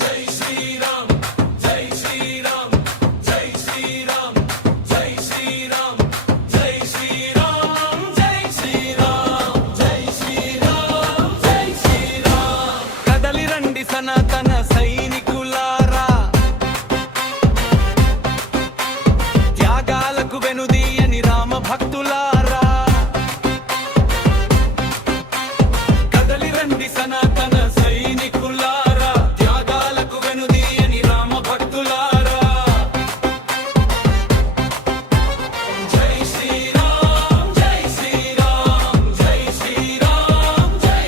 జై శ్రీరామ్ జై శ్రీరామ్ జై శ్రీరామ్ జై శ్రీరామ్ జై శ్రీరామ్ జై శ్రీరామ్ జై శ్రీరామ్ జై శ్రీరామ్ కదలి రండి సనాతన సైనికులారా త్యాగాలకు వెనుదీయని రామ భక్తులారా కదలి రండి సనాతన సైనికులారా త్యాగాలకు వెనుదీయని రామ భక్తులారా జై శ్రీరామ్ జై శ్రీరామ్ జై శ్రీరామ్ జై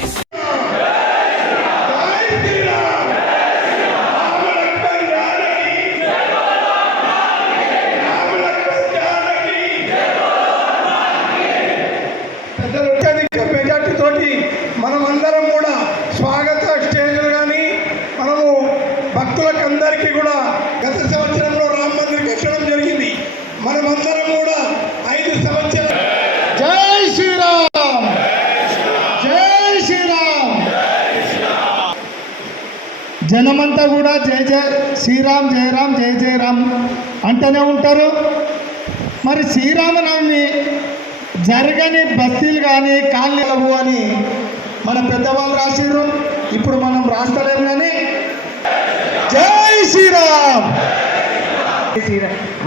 మెజార్టీ తోటి మనమందరం కూడా స్వాగత స్టేజ్లు కానీ మనము భక్తులకందరికీ కూడా గత సంవత్సరంలో రామ మందిర్ కట్టడం జరిగింది. మనమందరం కూడా 5 సంవత్సరాలు జై శ్రీరామ్ జై శ్రీరామ్ జనమంతా కూడా జై జై శ్రీరామ్ జై రామ్ జై జై రామ్ అంటూనే ఉంటారు. మరి శ్రీరామనవమి జరగని బస్తీలు కానీ కాలనీలవు అని మన పెద్దవాళ్ళు రాసిర్రు. ఇప్పుడు మనం రాస్తలేము కానీ జై శ్రీరామ్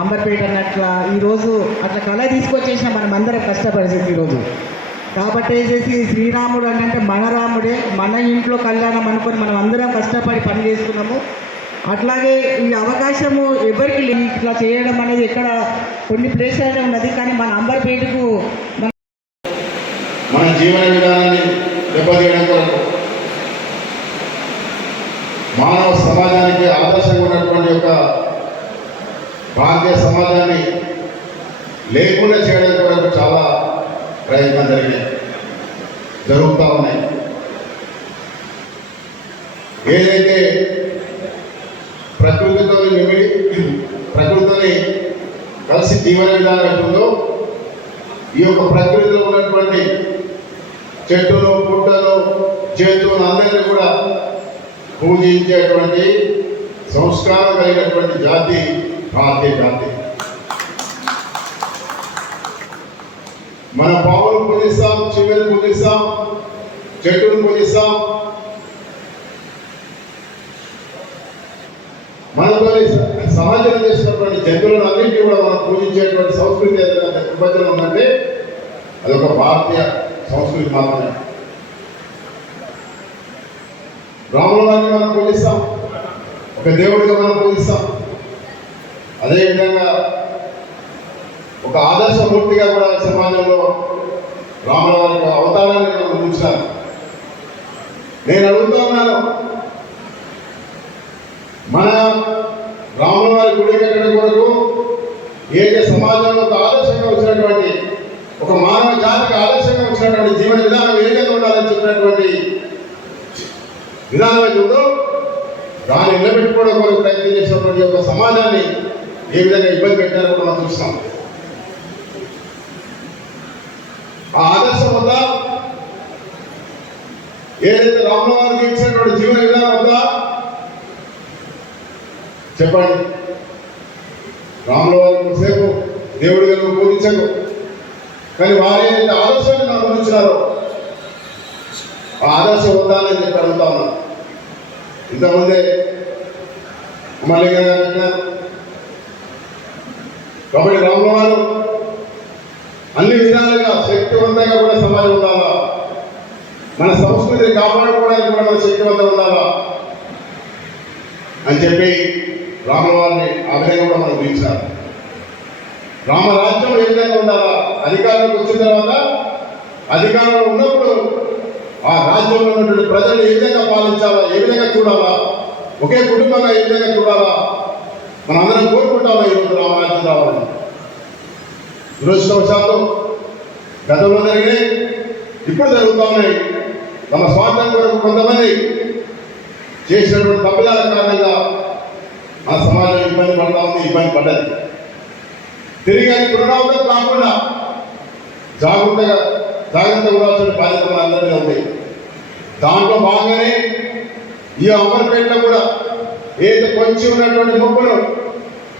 అంబర్పేట అన్నట్ల ఈరోజు అట్లా కళ తీసుకొచ్చేసిన మనం అందరం కష్టపడేసి ఈరోజు కాబట్టి చేసి శ్రీరాముడు అంటే మన రాముడే, మన ఇంట్లో కళ్యాణం అనుకొని మనం అందరం కష్టపడి పని చేసుకున్నాము. అట్లాగే ఈ అవకాశము ఎవరికి ఇట్లా చేయడం అనేది ఎక్కడ కొన్ని ప్లేస్లోనే ఉన్నది, కానీ మన అంబర్పేటకు మన జీవన విధానాన్ని దెబ్బతీయడం కొరకు మానవ సమాజానికి ఆదర్శంగా ఉన్నటువంటి ఒక భారతీయ సమాజాన్ని లేకుండా చేయడం కొరకు చాలా ప్రయత్నం జరుగుతూ ఉన్నాయి. ఏదైతే ప్రకృతితో ప్రకృతిని కలిసి జీవన విధానం ఉందో ఈ యొక్క ప్రకృతిలో ఉన్నటువంటి చెట్టును పుట్టను జంతువును అందరినీ కూడా పూజించేటువంటి సంస్కారం కలిగినటువంటి జాతి భారతీయ జాతి. మన పావును పూజిస్తాం, చివరిని పూజిస్తాం, చెట్టును పూజిస్తాం. మనతో సమాజం చేసినటువంటి జంతువులను అన్నింటినీ కూడా మనం పూజించేటువంటి సంస్కృతి ఏదైనా ప్రపంచంలో ఉందంటే అదొక భారతీయ సంస్కృతి మాత్రమే. రాముల వారిని మనం పూజిస్తాం, ఒక దేవుడిగా మనం పూజిస్తాం. అదేవిధంగా ఒక ఆదర్శమూర్తిగా కూడా సమాజంలో రాముల వారి అవతారాన్ని మనం చూసాను. నేను అడుగుతా ఉన్నాను, మన రాముల వారి గుడి కట్టడం కొరకు ఏదైతే సమాజంలో ఒక ఆదర్శంగా వచ్చినటువంటి ఒక మానవ జాతికి ఆదర్శంగా వచ్చినటువంటి జీవన విధానం ఏ విధంగా ఉండాలని చెప్పినటువంటి విధానం అయితే ఉందో దాన్ని నిలబెట్టుకోవడం కొరకు ప్రయత్నం చేసినటువంటి ఒక సమాజాన్ని ఏ విధంగా ఇబ్బంది పెట్టారో కూడా మనం చూస్తాం. ఆ ఆదర్శం వల్ల ఏదైతే రాముల వారికి ఇచ్చినటువంటి జీవన విధానం వల్ల చెప్పండి. రాముల వారికి సేపు దేవుడిగా నువ్వు పూజించకు, కానీ వారు ఏదైతే ఆదర్శాన్ని మనం పూజించినారో ఆ ఆదర్శం వద్దాలని చెప్పి అడుగుతా ఉన్నాను. ఇంతకుముందే మళ్ళీ పెట్టినారు కాబట్టి రాముల వారు అన్ని విధాలుగా శక్తివంతంగా కూడా సమాజం ఉండాలా, మన సంస్కృతిని కాపాడుకోవడానికి కూడా మన శక్తివంతంగా ఉండాలా అని చెప్పి రాముల వారిని ఆ విధంగా కూడా మనం పిలిచారు. రామరాజ్యం ఏ విధంగా ఉండాలా, అధికారంలోకి వచ్చిన తర్వాత అధికారంలో ఉన్నప్పుడు ఆ రాజ్యంలో ఉన్నటువంటి ప్రజలు ఏ విధంగా పాలించాలా, ఏ విధంగా చూడాలా, ఒకే కుటుంబంగా ఏ విధంగా చూడాలా మనం అందరం కోరుకుంటామా ఈరోజు రామరాజ్యం రావాలని. దురదృష్టవశాత్తు గతంలో జరిగినాయి, ఇప్పుడు జరుగుతూ ఉన్నాయి. తమ స్వార్థం కొరకు కొంతమంది చేసినటువంటి తప్పిదాల కారణంగా మన సమాజం ఇబ్బంది పడతా ఉంది, ఇబ్బంది పడ్డది. తిరిగి అది పునరావృతం కాకుండా జాగ్రత్తగా ఉండాల్సిన బాధ్యత మన అందరి మీద ఉంది. దాంట్లో భాగంగానే ఈ అమర్పేటలో కూడా వచ్చి ఉన్నటువంటి ముప్పును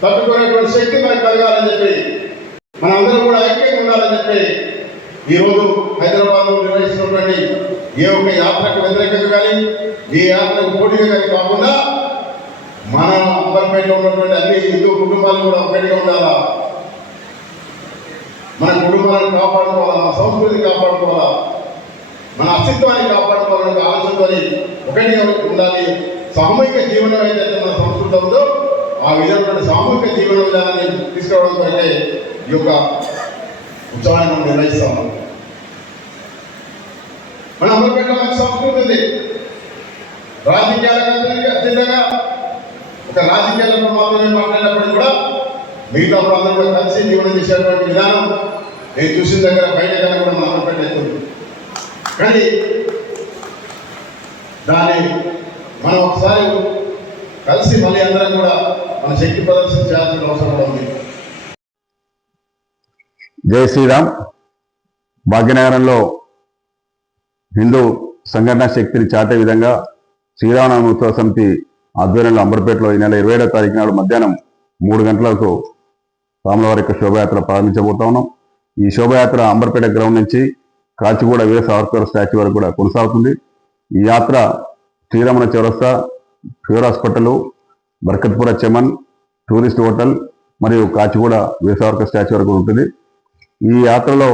తట్టుకునేటువంటి శక్తి మనకు కలగాలని చెప్పి మన అందరం కూడా ఐక్యంగా ఉండాలని చెప్పి ఈరోజు హైదరాబాద్లో నిర్వహిస్తున్నటువంటి ఏ ఒక్క యాత్రకు వ్యతిరేకంగా కానీ ఏ యాత్రకు పోటీగా కానీ కాకుండా మన అంబర్పేటలో ఉన్నటువంటి అన్ని హిందూ కుటుంబాలు కూడా ఒకటిగా ఉండాలా, మన కుటుంబాలను కాపాడుకోవాలా, మన సంస్కృతిని కాపాడుకోవాలా, మన అస్తిత్వాన్ని కాపాడుకోవాలనే ఆలోచనతో ఒకటిగా ఉండాలి. సామూహిక జీవనం ఏదైతే మన సంస్కృతి ఉందో ఆ విధమైన సామూహిక జీవన విధానాన్ని తీసుకురావడం కొరకే ఈ యొక్క ఉత్సవాన్ని మనం నిర్వహిస్తాము. మన అంబర్పేటలో మంచి సంస్కృతి ఉంది. రాజకీయాలకు అత్యంతంగా ఒక రాజకీయాలకు మాత్రమే మాట్లాడినప్పటికీ కూడా మిగతా అందరూ కూడా కలిసి జీవనం చేసేటువంటి విధానం నేను చూసిన దగ్గర బయట కన్నా కూడా మన అంబర్పేట ఎక్కువ. కానీ దాన్ని మనం ఒకసారి కలిసి మళ్ళీ అందరం కూడా మన శక్తి ప్రదర్శన చేయాల్సిన అవసరం కూడా ఉంది. జై శ్రీరామ్. భాగ్యనగరంలో హిందూ సంఘటన శక్తిని చాటే విధంగా శ్రీరామనవమి ఉత్సవ సమితి ఆధ్వర్యంలో అంబర్పేటలో ఈ నెల 27వ తారీఖు నాడు మధ్యాహ్నం 3 గంటలకు రాములవారి యొక్క శోభయాత్ర ప్రారంభించబోతా ఉన్నాం. ఈ శోభయాత్ర అంబర్పేట గ్రౌండ్ నుంచి కాచిగూడ వీర సావర్కర్ స్టాచ్యూ వరకు కూడా కొనసాగుతుంది. ఈ యాత్ర Sriramana Chowrasta, pure hospital, Barkatpura Chaman, tourist hotel మరియు కాచిగూడ వీర సావర్కర్ స్టాచ్యూ వరకు ఉంటుంది. ఈ యాత్రలో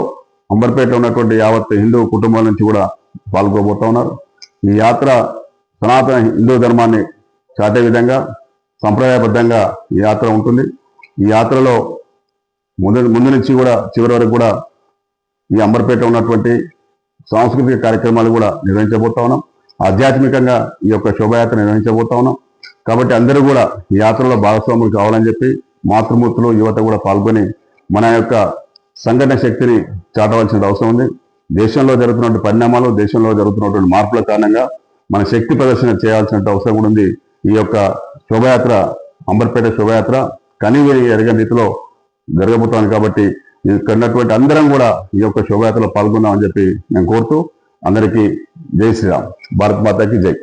అంబర్పేటలో ఉన్నటువంటి యావత్ హిందూ కుటుంబాల నుంచి కూడా పాల్గొబోతా ఉన్నారు. ఈ యాత్ర సనాతన హిందూ ధర్మాన్ని చాటే విధంగా సంప్రదాయబద్ధంగా ఈ యాత్ర ఉంటుంది. ఈ యాత్రలో ముందు నుంచి కూడా చివరి వరకు కూడా ఈ అంబర్పేటలో ఉన్నటువంటి సాంస్కృతిక కార్యక్రమాలు కూడా నిర్వహించబోతా ఉన్నాం. ఆధ్యాత్మికంగా ఈ యొక్క శోభయాత్ర నిర్వహించబోతా ఉన్నాం. కాబట్టి అందరూ కూడా ఈ యాత్రలో భాగస్వాములు కావాలని చెప్పి మాతృమూర్తులు యువత కూడా పాల్గొని మన యొక్క సంఘటన శక్తిని చాటవలసిన అవసరం ఉంది. దేశంలో జరుగుతున్నటువంటి పరిణామాలు, దేశంలో జరుగుతున్నటువంటి మార్పుల కారణంగా మన శక్తి ప్రదర్శన చేయాల్సిన అవసరం కూడా ఉంది. ఈ యొక్క శోభయాత్ర, అంబర్పేట శోభయాత్ర కనీవిని ఎరగని రీతిలో జరగబోతోంది. కాబట్టి ఇక్కడ ఉన్నటువంటి అందరం కూడా ఈ యొక్క శోభయాత్రలో పాల్గొందామని చెప్పి నేను కోరుతూ అందరికీ జై శ్రీరామ్. భారత్ మాతాకి జై.